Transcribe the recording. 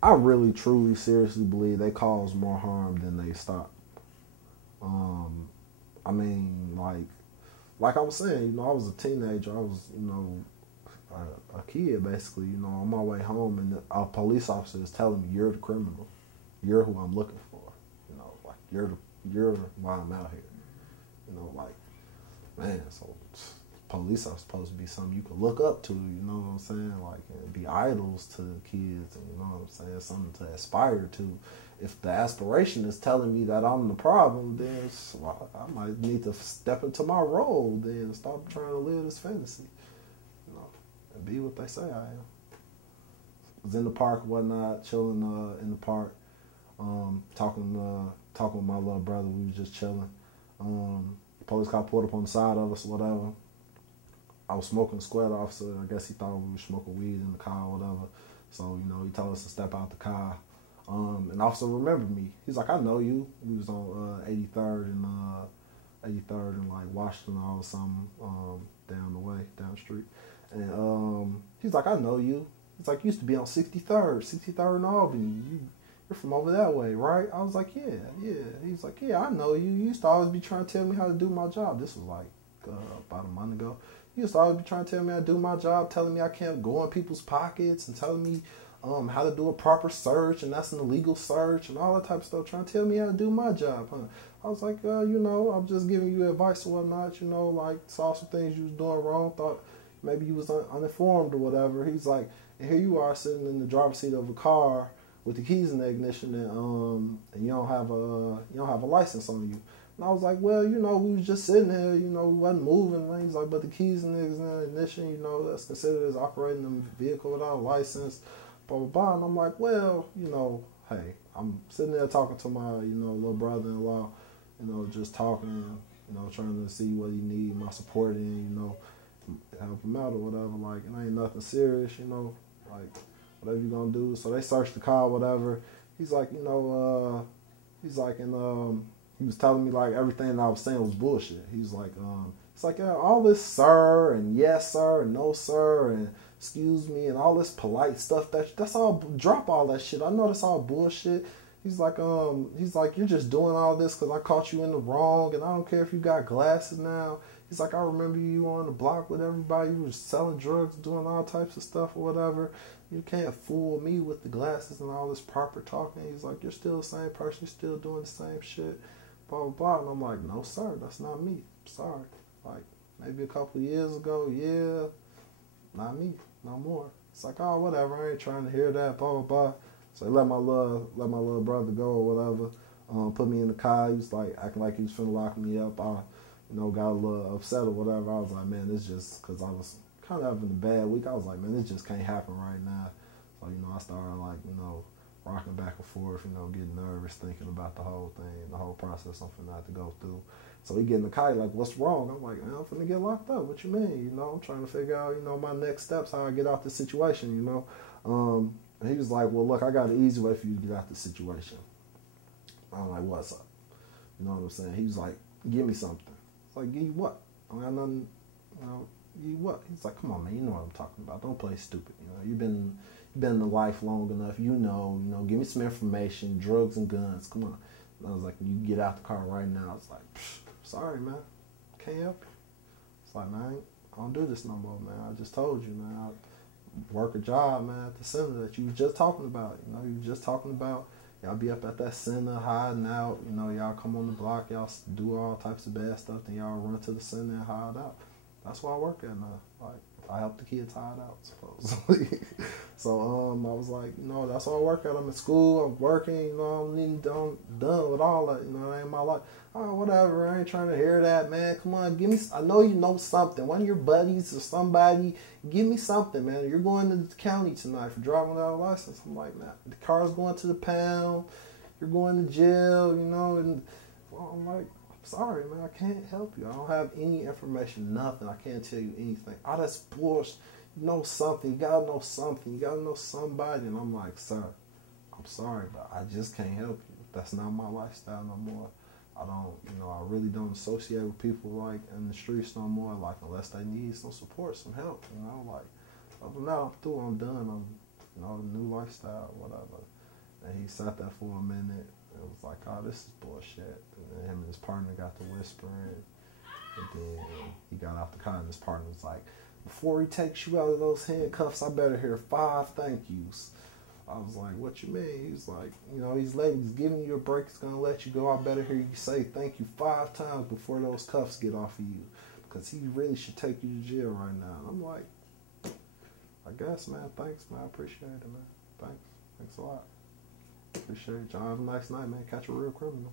I really, truly, seriously believe they cause more harm than they stop. I mean, like I was saying, I was a teenager. I was, a kid basically. On my way home, and a police officer is telling me, "You're the criminal. You're who I'm looking for. You're why I'm out here." Man. So police are supposed to be something you can look up to. You know what I'm saying? And be idols to kids. And you know what I'm saying? Something to aspire to. If the aspiration is telling me that I'm the problem, then I might need to step into my role. Then stop trying to live this fantasy. And be what they say I am. Was in the park, whatnot, chilling in the park, talking with my little brother. We was just chilling. Police car pulled up on the side of us, whatever. I was smoking a squad officer. I guess he thought we were smoking weed in the car or whatever. So, he told us to step out the car. And the officer remembered me. He's like, "I know you." We was on 83rd and Washington or something, down the street. And he's like, "I know you." He's like, "You used to be on 63rd in Albany. You're from over that way, right?" I was like, yeah. He's like, "Yeah, I know you. You used to always be trying to tell me how to do my job." This was about a month ago. He used to always be trying to tell me how to do my job, telling me I can't go in people's pockets and telling me how to do a proper search, and that's an illegal search and all that type of stuff, trying to tell me how to do my job, huh? I was like, I'm just giving you advice or whatnot, saw some things you was doing wrong, thought maybe you was uninformed or whatever. He's like, and here you are sitting in the driver's seat of a car with the keys in the ignition, and you don't have a license on you. And I was like, well, we was just sitting here, we wasn't moving. And he's like, but the keys in the ignition, that's considered as operating a vehicle without a license, blah, blah, blah. And I'm like, well, hey, I'm sitting there talking to my, little brother-in-law, just talking, trying to see what he needs, my support in, help him out or whatever. It ain't nothing serious, whatever you gonna do. So they searched the car, whatever. He's like, he was telling me everything that I was saying was bullshit. He's like, yeah, all this sir and yes sir and no sir and excuse me and all this polite stuff, that's all, drop all that shit. I know that's all bullshit. He's like, you're just doing all this because I caught you in the wrong, and I don't care if you got glasses now. He's like, I remember you on the block with everybody. You was selling drugs, doing all types of stuff or whatever. You can't fool me with the glasses and all this proper talking. He's like, you're still the same person. You're still doing the same shit, blah, blah, blah. And I'm like, no, sir, that's not me. I'm sorry. Maybe a couple of years ago, yeah, not me, no more. It's like, oh, whatever. I ain't trying to hear that, blah, blah, blah. So they let my little brother go or whatever. Put me in the car. He was acting like he was finna lock me up. I, got a little upset or whatever. I was like, man, it's just because I was kind of having a bad week. I was like, man, this just can't happen right now. So, I started rocking back and forth, getting nervous, thinking about the whole thing, the whole process I'm finna have to go through. So he get in the car, like, what's wrong? I'm like, man, I'm finna get locked up. What you mean? I'm trying to figure out, my next steps, how I get out this situation, And he was like, well, look, I got an easy way for you to get out this situation. I'm like, what's up? You know what I'm saying? He was like, give me something. It's like, give you what? I don't got nothing, give you what? He's like, come on, man, you know what I'm talking about. Don't play stupid. You've been in the life long enough. Give me some information, drugs and guns. Come on. And I was like, you get out the car right now. It's like, sorry, man. Can't help you. It's like, man, I don't do this no more, man. I just told you, man. I work a job, man, at the center that you was just talking about. You was just talking about y'all be up at that center hiding out. Y'all come on the block, y'all do all types of bad stuff, then y'all run to the center and hide out. That's why I work at now. I help the kids hide out, supposedly. So I was like, that's why I work at. I'm in school, I'm working, I'm done with all that. That ain't my life. Oh, whatever, I ain't trying to hear that, man. Come on, give me, I know you know something. One of your buddies or somebody, give me something, man. You're going to the county tonight for driving without a license. I'm like, man, the car's going to the pound. You're going to jail, and I'm like, sorry, man, I can't help you. I don't have any information, nothing. I can't tell you anything. Oh, that's bullshit. You know something. You gotta know something. You gotta know somebody. And I'm like, sir, I'm sorry, but I just can't help you. That's not my lifestyle no more. I don't, you know, I really don't associate with people like in the streets no more. Like unless they need some support, some help, you know. Like other than that, I'm through. I'm done. I'm, you know, the new lifestyle, whatever. And he sat there for a minute. It was like, oh, this is bullshit. And then him and his partner got to whispering. And then he got out the car and his partner was like, before he takes you out of those handcuffs, I better hear 5 thank yous. I was like, what you mean? He's like, you know, he's giving you a break. He's going to let you go. I better hear you say thank you 5 times before those cuffs get off of you. Because he really should take you to jail right now. And I'm like, I guess, man. Thanks, man. I appreciate it, man. Thanks. Thanks a lot. Appreciate it. Y'all have a nice night, man. Catch a real criminal.